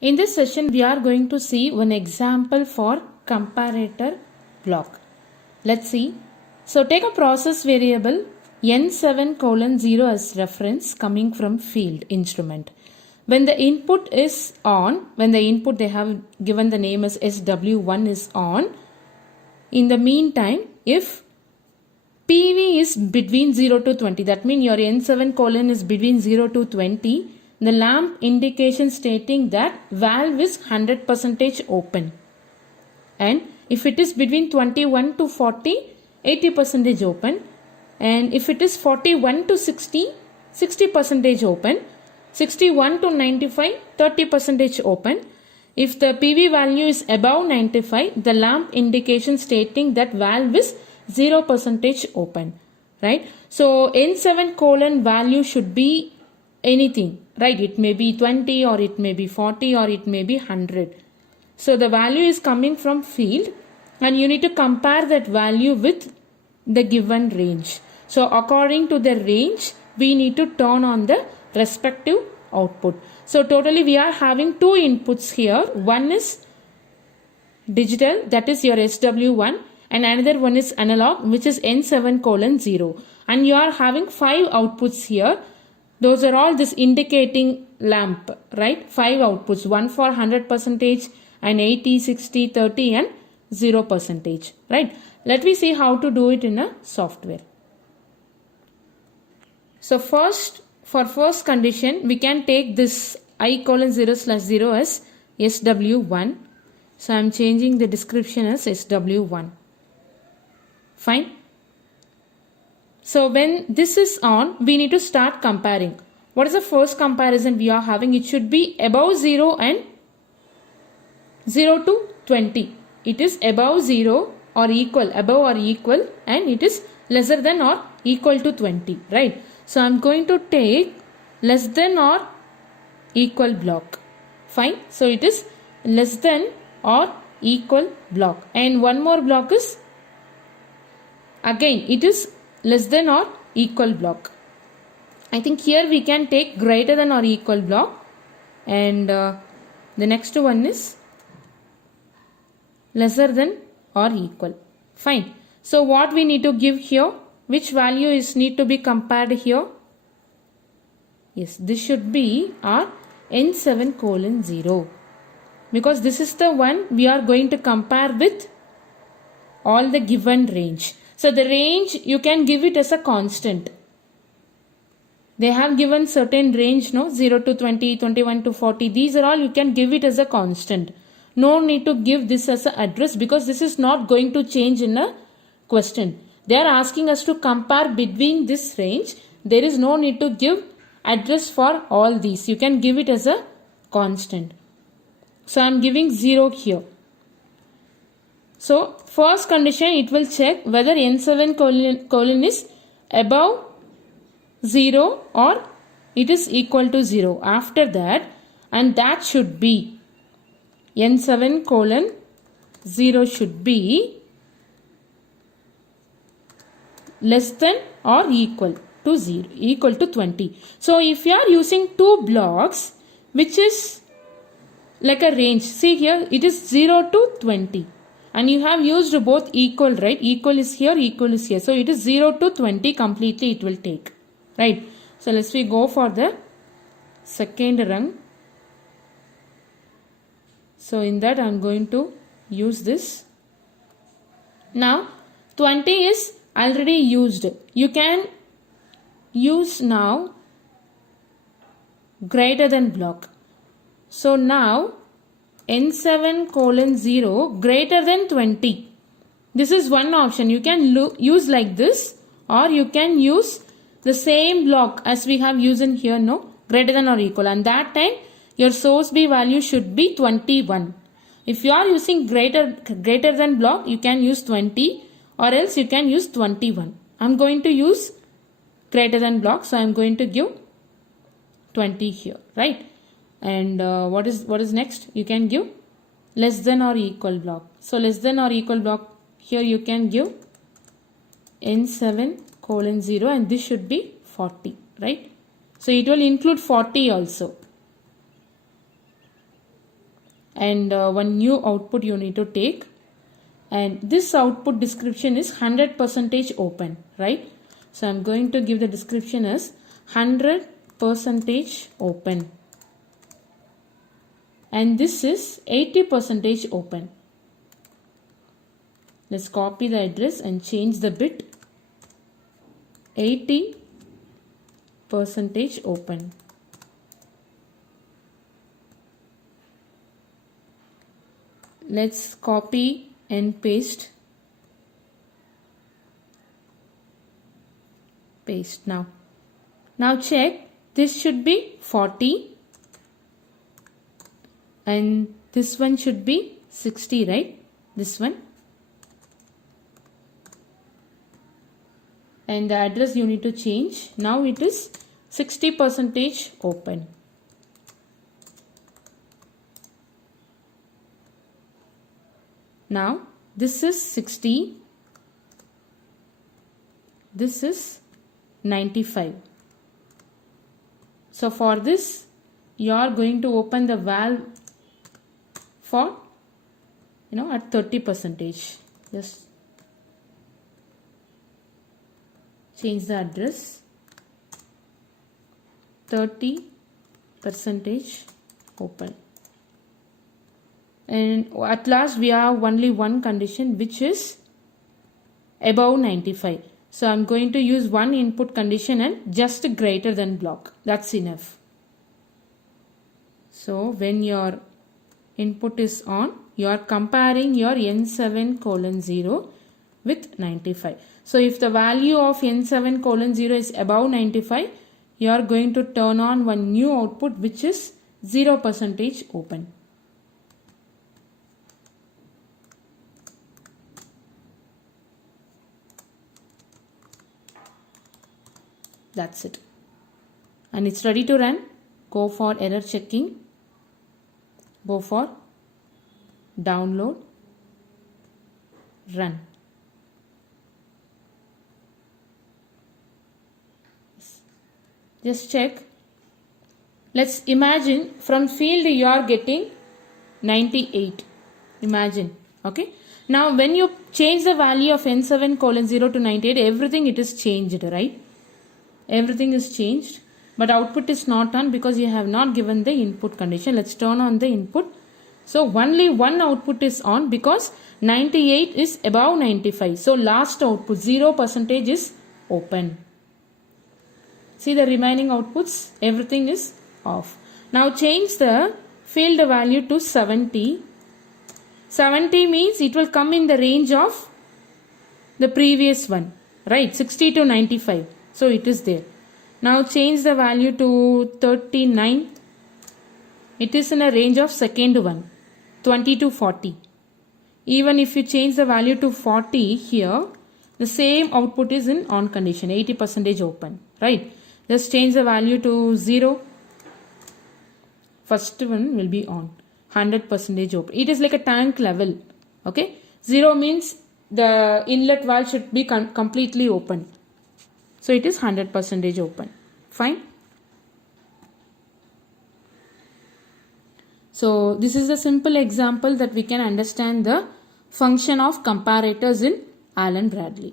In this session, we are going to see one example for comparator block. Let's see. So take a process variable n7:0 as reference coming from field instrument. When the input is on, when the input they have given the name as SW1 is on, in the meantime, if PV is between 0 to 20, that means your n7 is between 0 to 20, the lamp indication stating that valve is 100% open. And if it is between 21 to 40, 80% open. And if it is 41 to 60, 60% open. 61 to 95, 30% open. If the PV value is above 95, the lamp indication stating that valve is 0% open, right? So N7 value should be anything, right? It may be 20 or it may be 40 or it may be 100. So the value is coming from field and you need to compare that value with the given range. So according to the range, we need to turn on the respective output. So totally we are having two inputs here. One is digital, that is your SW1, and another one is analog, which is N7:0. And you are having 5 outputs here. Those are all this indicating lamp, right? 5 outputs, one for 100% and 80, 60, 30 and 0%, right? Let me see how to do it in a software. So first, for first condition, we can take this I:0/0 as SW1. So I am changing the description as SW1. Fine. So when this is on, we need to start comparing. What is the first comparison we are having? It should be above 0 and 0 to 20. It is above 0 or equal, above or equal, and it is lesser than or equal to 20, right? So I am going to take less than or equal block. Fine. So it is less than or equal block. And one more block is, again, it is less than or equal block. I think here we can take greater than or equal block, and the next one is lesser than or equal. Fine. So what we need to give here? Which value is need to be compared here? Yes, this should be our N7:0, because this is the one we are going to compare with all the given range. So the range, you can give it as a constant. They have given certain range, no? 0 to 20, 21 to 40. These are all you can give it as a constant. No need to give this as an address, because this is not going to change in a question. They are asking us to compare between this range. There is no need to give address for all these. You can give it as a constant. So I am giving 0 here. So first condition, it will check whether N7 is above 0 or it is equal to 0. After that, and that should be N7:0 should be less than or equal to 0, equal to 20. So if you are using two blocks, which is like a range, see here it is 0 to 20. And you have used both equal, right? Equal is here, equal is here. So it is 0 to 20 completely it will take, right? So let's we go for the second rung. So in that I am going to use this. Now 20 is already used. You can use now greater than block. So now N7:0 greater than 20. This is one option. You can use like this, or you can use the same block as we have used in here, no? Greater than or equal. And that time your source B value should be 21. If you are using greater than block, you can use 20, or else you can use 21. I am going to use greater than block, so I am going to give 20 here, right? And what is next? You can give less than or equal block. So less than or equal block, here you can give N7:0, and this should be 40, right? So it will include 40 also. and one new output you need to take, and this output description is 100% open, right? So I'm going to give the description as 100% open, and this is 80% open. Let's copy the address and change the bit. 80% open. Let's copy and paste. Paste now. Now check, this should be 40 and this one should be 60, right? This one. And the address you need to change. Now it is 60% open. Now this is 60. This is 95. So for this you are going to open the valve for at 30%. Just change the address. 30% open. And at last we have only one condition, which is above 95. So I'm going to use one input condition and just greater than block. That's enough. So when your input is on, you are comparing your N7:0 with 95. So if the value of N7:0 is above 95, you are going to turn on one new output, which is 0% open. That's it. And it's ready to run. Go for error checking. Go for download. Run. Just check. Let's imagine from field you are getting 98. Imagine. Okay. Now when you change the value of N7:0 to 98, everything it is changed, right? Everything is changed, but output is not on because you have not given the input condition. Let's turn on the input. So only one output is on because 98 is above 95. So last output 0% is open. See the remaining outputs, everything is off. Now change the field value to 70. 70 means it will come in the range of the previous one, right? 60 to 95. So it is there. Now change the value to 39. It is in a range of second one, 20 to 40. Even if you change the value to 40 here, the same output is in on condition, 80% open, right? Just change the value to 0. First one will be on, 100% open. It is like a tank level, okay? 0 means the inlet valve should be completely open. So it is 100% open. Fine. So this is a simple example that we can understand the function of comparators in Allen-Bradley.